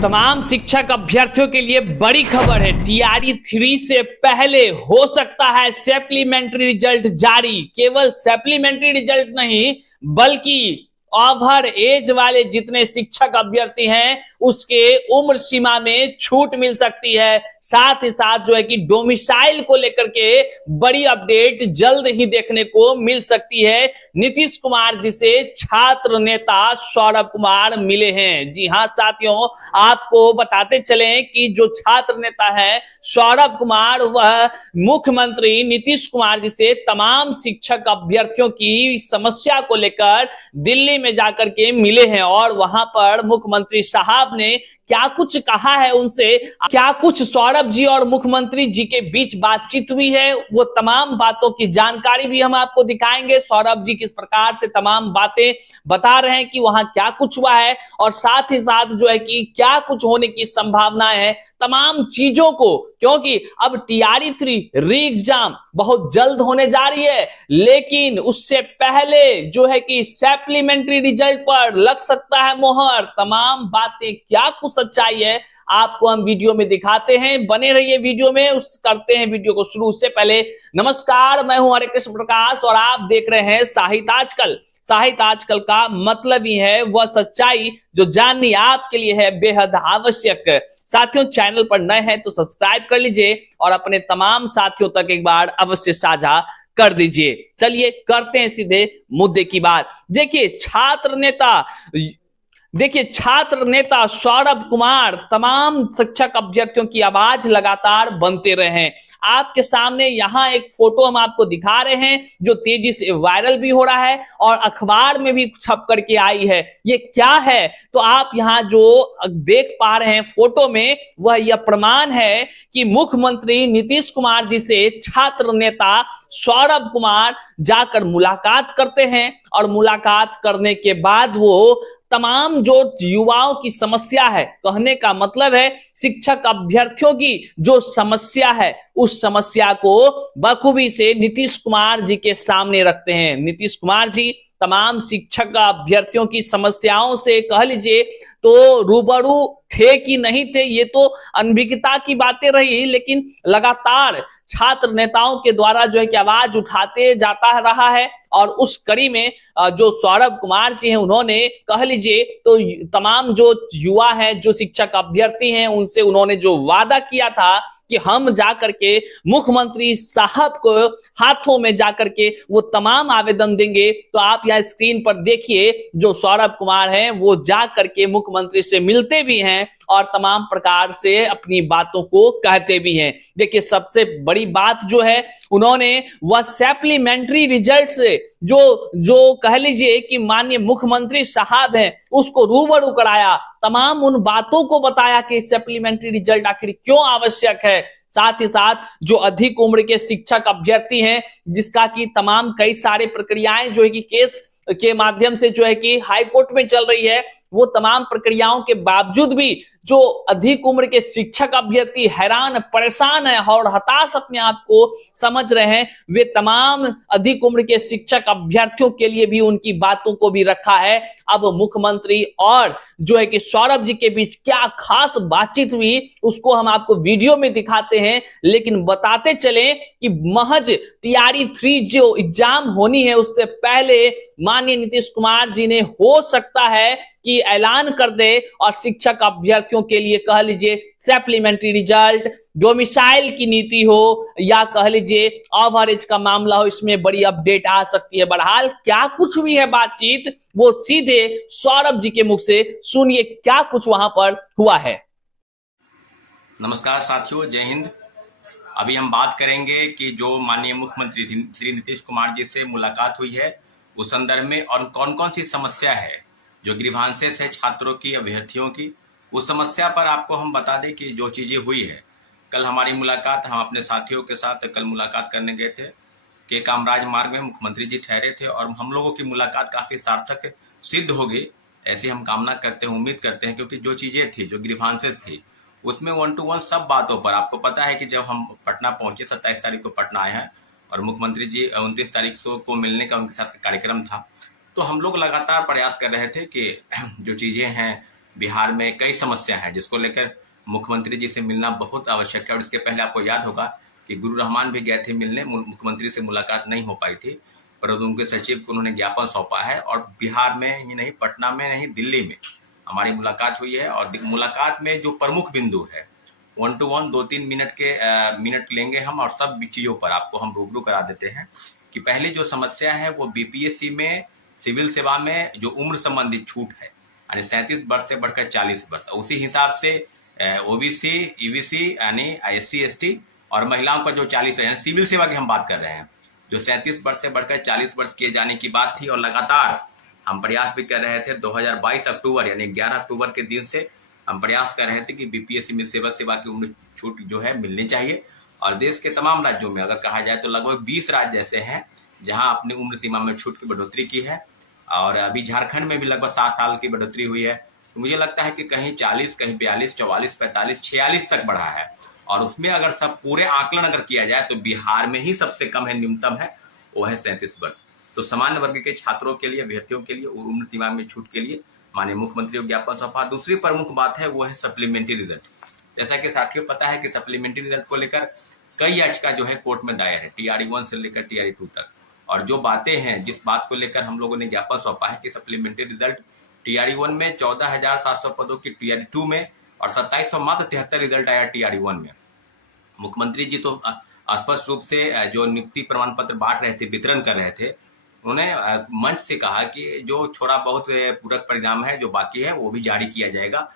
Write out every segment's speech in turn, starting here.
तमाम शिक्षक अभ्यर्थियों के लिए बड़ी खबर है। टीआरई 3 से पहले हो सकता है सप्लीमेंट्री रिजल्ट जारी। केवल सप्लीमेंट्री रिजल्ट नहीं बल्कि ओवर एज वाले जितने शिक्षक अभ्यर्थी हैं उसके उम्र सीमा में छूट मिल सकती है। साथ ही साथ जो है कि डोमिसाइल को लेकर के बड़ी अपडेट जल्द ही देखने को मिल सकती है। नीतीश कुमार जी से छात्र नेता सौरभ कुमार मिले हैं। जी हां साथियों, आपको बताते चलें कि जो छात्र नेता है सौरभ कुमार वह मुख्यमंत्री नीतीश कुमार जी से तमाम शिक्षक अभ्यर्थियों की समस्या को लेकर दिल्ली में जाकर के मिले हैं और वहां पर मुख्यमंत्री साहब ने क्या कुछ कहा है उनसे, क्या कुछ सौरभ जी और मुख्यमंत्री जी के बीच बातचीत हुई है, वो तमाम बातों की जानकारी भी हम आपको दिखाएंगे। सौरभ जी किस प्रकार से तमाम बातें बता रहे हैं कि वहां क्या कुछ हुआ है और साथ ही साथ जो है कि क्या कुछ होने की संभावनाएं है तमाम चीजों को, क्योंकि अब टीआरई 3 री एग्जाम बहुत जल्द होने जा रही है, लेकिन उससे पहले जो है कि सप्लीमेंट्री रिजल्ट पर लग सकता है मोहर। तमाम बातें क्या कुछ सच्चाई है आपको हम वीडियो में दिखाते हैं, बने रहिए वीडियो में। करते हैं वीडियो को शुरू। उससे पहले नमस्कार, मैं हूं हरे कृष्ण प्रकाश और आप देख रहे हैं साहित्य आजकल। साहित्य आजकल का मतलब ही है वह सच्चाई जो जाननी आपके लिए है बेहद आवश्यक। साथियों, चैनल पर नए हैं तो सब्सक्राइब कर लीजिए और अपने तमाम साथियों तक एक बार अवश्य साझा कर दीजिए। चलिए करते हैं सीधे मुद्दे की बात। देखिए छात्र नेता सौरभ कुमार तमाम शिक्षक अभ्यर्थियों की आवाज लगातार बनते रहे हैं। आपके सामने यहां एक फोटो हम आपको दिखा रहे हैं जो तेजी से वायरल भी हो रहा है और अखबार में भी छप करके आई है। ये क्या है तो आप यहां जो देख पा रहे हैं फोटो में वह यह प्रमाण है कि मुख्यमंत्री नीतीश कुमार जी से छात्र नेता सौरभ कुमार जाकर मुलाकात करते हैं और मुलाकात करने के बाद वो तमाम जो युवाओं की समस्या है, कहने का मतलब है शिक्षक अभ्यर्थियों की जो समस्या है उस समस्या को बखूबी से नीतीश कुमार जी के सामने रखते हैं। नीतीश कुमार जी तमाम शिक्षक अभ्यर्थियों की समस्याओं से कह लीजिए तो रूबरू थे कि नहीं थे, ये तो अनभिज्ञता की बातें रही, लेकिन लगातार छात्र नेताओं के द्वारा जो है कि आवाज उठाते जाता रहा है और उस कड़ी में जो सौरभ कुमार जी हैं उन्होंने कह लीजिए तो तमाम जो युवा हैं, जो शिक्षक अभ्यर्थी हैं, उनसे उन्होंने जो वादा किया था कि हम जाकर के मुख्यमंत्री साहब को हाथों में जाकर के वो तमाम आवेदन देंगे। तो आप यहाँ स्क्रीन पर देखिए जो सौरभ कुमार हैं वो जाकर के मुख्यमंत्री से मिलते भी हैं और तमाम प्रकार से अपनी बातों को कहते भी हैं। देखिए सबसे बड़ी बात जो है उन्होंने वह सप्लीमेंट्री रिजल्ट से जो कह लीजिए कि माननीय मुख्यमंत्री साहब हैं उसको रूबरू कराया, तमाम उन बातों को बताया कि सप्लीमेंट्री रिजल्ट आखिर क्यों आवश्यक है। साथ ही साथ जो अधिक उम्र के शिक्षक अभ्यर्थी हैं जिसका कि तमाम कई सारे प्रक्रियाएं जो है कि केस के माध्यम से जो है कि हाई कोर्ट में चल रही है, वो तमाम प्रक्रियाओं के बावजूद भी जो अधिक उम्र के शिक्षक अभ्यर्थी हैरान परेशान है और हताश अपने आप को समझ रहे हैं, वे तमाम अधिक उम्र के शिक्षक अभ्यर्थियों के लिए भी उनकी बातों को भी रखा है। अब मुख्यमंत्री और जो है कि सौरभ जी के बीच क्या खास बातचीत हुई उसको हम आपको वीडियो में दिखाते हैं, लेकिन बताते चले कि महज टीआरई 3 जो एग्जाम होनी है उससे पहले माननीय नीतीश कुमार जी ने हो सकता है कि ऐलान कर दे और शिक्षक अभ्यर्थियों के लिए कह लीजिए सप्लीमेंट्री रिजल्ट, डोमिसाइल की नीति हो या कह लीजिए ओवरेज का मामला हो, इसमें बड़ी अपडेट आ सकती है। बहरहाल क्या कुछ भी है बातचीत वो सीधे सौरभ जी के मुख से सुनिए क्या कुछ वहां पर हुआ है। नमस्कार साथियों, जय हिंद। अभी हम बात करेंगे कि जो माननीय मुख्यमंत्री श्री नीतीश कुमार जी से मुलाकात हुई है उस संदर्भ में और कौन कौन सी समस्या है जो ग्रीवांसेस है छात्रों की, अभ्यर्थियों की, उस समस्या पर आपको हम बता दें कि जो चीज़ें हुई है। कल हमारी मुलाकात, हम अपने साथियों के साथ कल मुलाकात करने गए थे के कामराज मार्ग में, मुख्यमंत्री जी ठहरे थे और हम लोगों की मुलाकात काफ़ी सार्थक सिद्ध हो गई, ऐसी हम कामना करते हैं, उम्मीद करते हैं, क्योंकि जो चीज़ें थी, जो ग्रीवांसेस थी, उसमें 1 to 1 सब बातों पर आपको पता है कि जब हम पटना पहुंचे 27 तारीख को पटना आए हैं और मुख्यमंत्री जी 29 तारीख को मिलने का उनके साथ कार्यक्रम था, तो हम लोग लगातार प्रयास कर रहे थे कि जो चीज़ें हैं, बिहार में कई समस्या हैं जिसको लेकर मुख्यमंत्री जी से मिलना बहुत आवश्यक है। और इसके पहले आपको याद होगा कि गुरु रहमान भी गए थे मिलने, मुख्यमंत्री से मुलाकात नहीं हो पाई थी, परंतु उनके सचिव को उन्होंने ज्ञापन सौंपा है और बिहार में ही नहीं, पटना में नहीं, दिल्ली में हमारी मुलाकात हुई है। और मुलाकात में जो प्रमुख बिंदु है 1 to 1 2-3 मिनट लेंगे हम और सब चीज़ों पर आपको हम रूबरू करा देते हैं कि पहले जो समस्या है वो बीपीएससी में सिविल सेवा में जो उम्र संबंधित छूट है, यानी 37 वर्ष से बढ़कर 40 वर्ष, उसी हिसाब से ओबीसी, ईबीसी यानी SC ST और महिलाओं का जो 40 है, सिविल सेवा की हम बात कर रहे हैं, जो 37 वर्ष से बढ़कर 40 वर्ष किए जाने की बात थी। और लगातार हम प्रयास भी कर रहे थे। 2022 अक्टूबर यानी 11 अक्टूबर के दिन से हम प्रयास कर रहे थे कि बीपीएससी में सिविल सेवा की उम्र छूट जो है मिलनी चाहिए। और देश के तमाम राज्यों में अगर कहा जाए तो लगभग 20 राज्य ऐसे हैं जहां अपनी उम्र सीमा में छूट की बढ़ोतरी की है। और अभी झारखंड में भी लगभग 7 साल की बढ़ोतरी हुई है। तो मुझे लगता है कि कहीं 40, कहीं 42, 44, 45, 46 तक बढ़ा है। और उसमें अगर सब पूरे आकलन अगर किया जाए तो बिहार में ही सबसे कम है, न्यूनतम है, वो है 37 वर्ष। तो सामान्य वर्ग के छात्रों के लिए, अभ्यर्थियों के लिए उम्र सीमा में छूट के लिए माननीय मुख्यमंत्री को ज्ञापन सौंपा। दूसरी प्रमुख बात है वो है सप्लीमेंट्री रिजल्ट। जैसा कि साथियों पता है कि सप्लीमेंट्री रिजल्ट को लेकर कई याचिका जो है कोर्ट में दायर है, TRE 1 से लेकर TRE 2 तक। और जो बातें हैं, जिस बात को लेकर हम लोगों ने ज्ञापन सौंपा है कि सप्लीमेंट्री रिजल्ट TRE 1 में 14,700 पदों की, TRE 2 में और 2773 रिजल्ट आया TRE 1 में। मुख्यमंत्री जी तो स्पष्ट रूप से जो नियुक्ति प्रमाण पत्र बांट रहे थे, वितरण कर रहे थे, उन्होंने मंच से कहा कि जो थोड़ा बहुत पूरक परिणाम है जो बाकी है वो भी जारी किया जाएगा,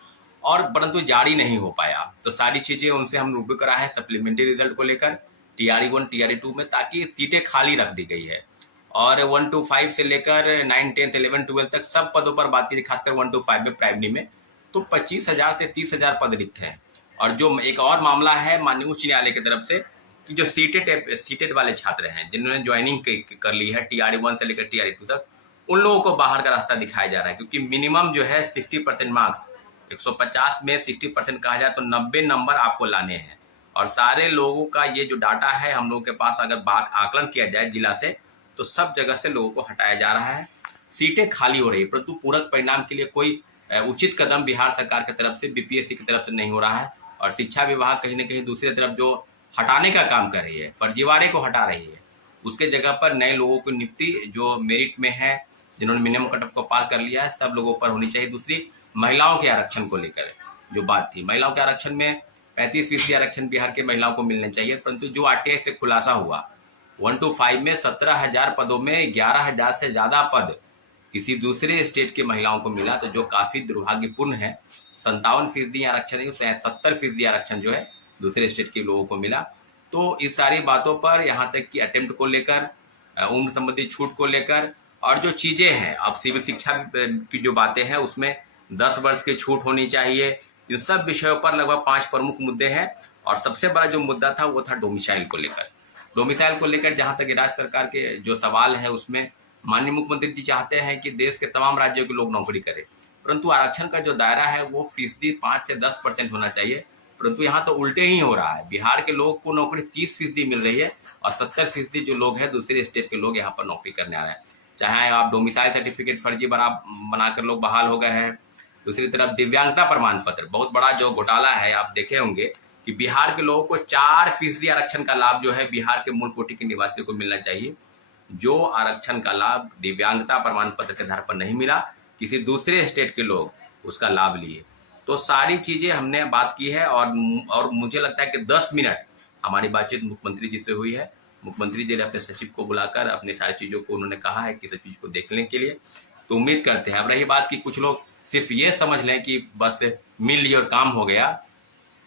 और परंतु जारी नहीं हो पाया। तो सारी चीजें उनसे हम रूबरू करा है सप्लीमेंट्री रिजल्ट को लेकर TRE 1, TRE 2 में, ताकि सीटें खाली रख दी गई है। और 1 to 5 से लेकर 9, 10, 11, 12 तक सब पदों पर बात की, खासकर 1 to 5 में प्राइमरी में तो 25,000 से 30,000 पद रिक्त हैं। और जो एक और मामला है माननीय उच्च न्यायालय की तरफ से कि जो सीटेड वाले छात्र हैं जिन्होंने ज्वाइनिंग कर ली है TRE 1 से लेकर TRE 2 तक, उन लोगों को बाहर का रास्ता दिखाया जा रहा है, क्योंकि मिनिमम जो है 60% मार्क्स, 150 में 60% कहा जाए तो 90 नंबर आपको लाने हैं। और सारे लोगों का ये जो डाटा है हम लोगों के पास, अगर आकलन किया जाए जिला से, तो सब जगह से लोगों को हटाया जा रहा है, सीटें खाली हो रही है, परंतु पूरक परिणाम के लिए कोई उचित कदम बिहार सरकार की तरफ से, बीपीएससी की तरफ से नहीं हो रहा है। और शिक्षा विभाग कहीं ना कहीं दूसरी तरफ जो हटाने का काम कर रही है, फर्जीवाड़े को हटा रही है, उसके जगह पर नए लोगों की नियुक्ति जो मेरिट में है, जिन्होंने मिनिमम कट ऑफ को पार कर लिया है, सब लोगों पर होनी चाहिए। दूसरी, महिलाओं के आरक्षण को लेकर जो बात थी, महिलाओं के आरक्षण में 35% आरक्षण बिहार के महिलाओं को मिलने चाहिए, परंतु जो RTI से खुलासा हुआ 1 to 5 में 17,000 पदों में 11,000 से ज्यादा पद किसी दूसरे स्टेट के महिलाओं को मिला, तो जो काफी दुर्भाग्यपूर्ण है। 57% आरक्षण, 70% आरक्षण जो है दूसरे स्टेट के लोगों को मिला। तो इस सारी बातों पर, यहाँ तक कि अटेम्प्ट को लेकर, उम्र संबंधी छूट को लेकर, और जो चीजें हैं, अब सिविल शिक्षा की जो बातें हैं उसमें 10 वर्ष की छूट होनी चाहिए, इन सब विषयों पर लगभग 5 प्रमुख मुद्दे हैं। और सबसे बड़ा जो मुद्दा था वो था डोमिसाइल को लेकर। डोमिसाइल को लेकर जहां तक राज्य सरकार के जो सवाल है उसमें माननीय मुख्यमंत्री जी चाहते हैं कि देश के तमाम राज्यों के लोग नौकरी करें, परंतु आरक्षण का जो दायरा है वो फीसदी 5 से 10% होना चाहिए, परंतु यहाँ तो उल्टे ही हो रहा है। बिहार के लोगों को नौकरी 30% मिल रही है और 70% जो लोग हैं दूसरे स्टेट के लोग यहाँ पर नौकरी करने आ रहे हैं। चाहे आप डोमिसाइल सर्टिफिकेट फर्जी बनाकर लोग बहाल हो गए हैं। दूसरी तरफ दिव्यांगता प्रमाण पत्र, बहुत बड़ा जो घोटाला है, आप देखे होंगे कि बिहार के लोगों को 4% आरक्षण का लाभ जो है बिहार के मूल कोटि के निवासियों को मिलना चाहिए। जो आरक्षण का लाभ दिव्यांगता प्रमाण पत्र के आधार पर नहीं मिला, किसी दूसरे स्टेट के लोग उसका लाभ लिए। तो सारी चीजें हमने बात की है और मुझे लगता है कि 10 मिनट हमारी बातचीत मुख्यमंत्री जी से हुई है। मुख्यमंत्री जी ने अपने सचिव को बुलाकर अपनी सारी चीजों को उन्होंने कहा है कि सब चीज को देखने के लिए, तो उम्मीद करते हैं। अब रही बात कि कुछ लोग सिर्फ ये समझ लें कि बस मिल लिया और काम हो गया,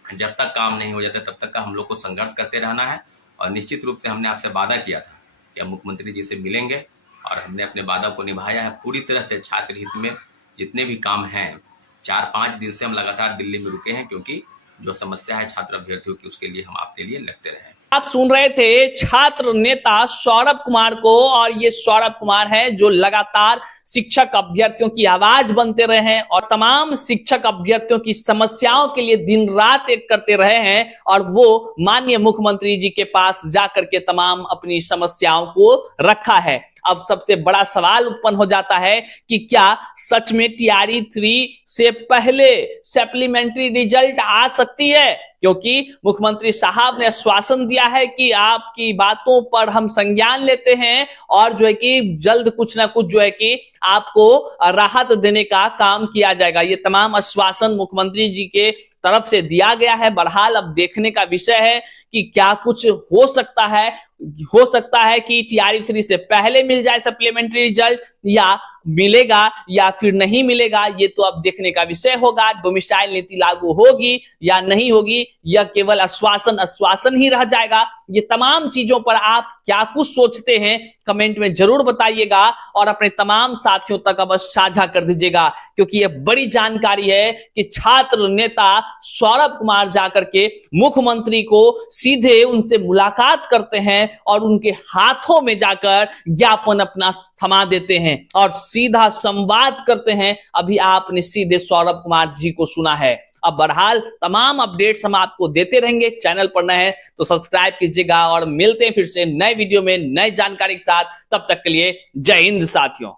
जब तक काम नहीं हो जाता तब तक का हम लोग को संघर्ष करते रहना है। और निश्चित रूप से हमने आपसे वादा किया था कि हम मुख्यमंत्री जी से मिलेंगे, और हमने अपने वादा को निभाया है पूरी तरह से। छात्र हित में जितने भी काम हैं, 4-5 दिन से हम लगातार दिल्ली में रुके हैं, क्योंकि जो समस्या है छात्र अभ्यर्थियों की, उसके लिए हम आपके लिए लगते रहे। आप सुन रहे थे छात्र नेता सौरभ कुमार को, और ये सौरभ कुमार है जो लगातार शिक्षक अभ्यर्थियों की आवाज बनते रहे हैं और तमाम शिक्षक अभ्यर्थियों की समस्याओं के लिए दिन रात एक करते रहे हैं, और वो माननीय मुख्यमंत्री जी के पास जाकर के तमाम अपनी समस्याओं को रखा है। अब सबसे बड़ा सवाल उत्पन्न हो जाता है कि क्या सच में TRE 3 से पहले सप्लीमेंट्री रिजल्ट आ सकती है, क्योंकि मुख्यमंत्री साहब ने आश्वासन दिया है कि आपकी बातों पर हम संज्ञान लेते हैं और जो है कि जल्द कुछ ना कुछ जो है कि आपको राहत देने का काम किया जाएगा। ये तमाम आश्वासन मुख्यमंत्री जी के तरफ से दिया गया है। बहरहाल अब देखने का विषय है कि क्या कुछ हो सकता है कि TRE 3 से पहले मिल जाए सप्लीमेंट्री रिजल्ट, या मिलेगा या फिर नहीं मिलेगा, ये तो अब देखने का विषय होगा। डोमिसाइल नीति लागू होगी या नहीं होगी, या केवल आश्वासन ही रह जाएगा। ये तमाम चीजों पर आप क्या कुछ सोचते हैं कमेंट में जरूर बताइएगा, और अपने तमाम साथियों तक अवश्य साझा कर दीजिएगा, क्योंकि यह बड़ी जानकारी है कि छात्र नेता सौरभ कुमार जाकर के मुख्यमंत्री को सीधे उनसे मुलाकात करते हैं और उनके हाथों में जाकर ज्ञापन अपना थमा देते हैं और सीधा संवाद करते हैं। अभी आपने सीधे सौरभ कुमार जी को सुना है। अब बहरहाल तमाम अपडेट्स हम आपको देते रहेंगे। चैनल पर नए हैं तो सब्सक्राइब कीजिएगा, और मिलते हैं फिर से नए वीडियो में नई जानकारी के साथ। तब तक के लिए जय हिंद साथियों।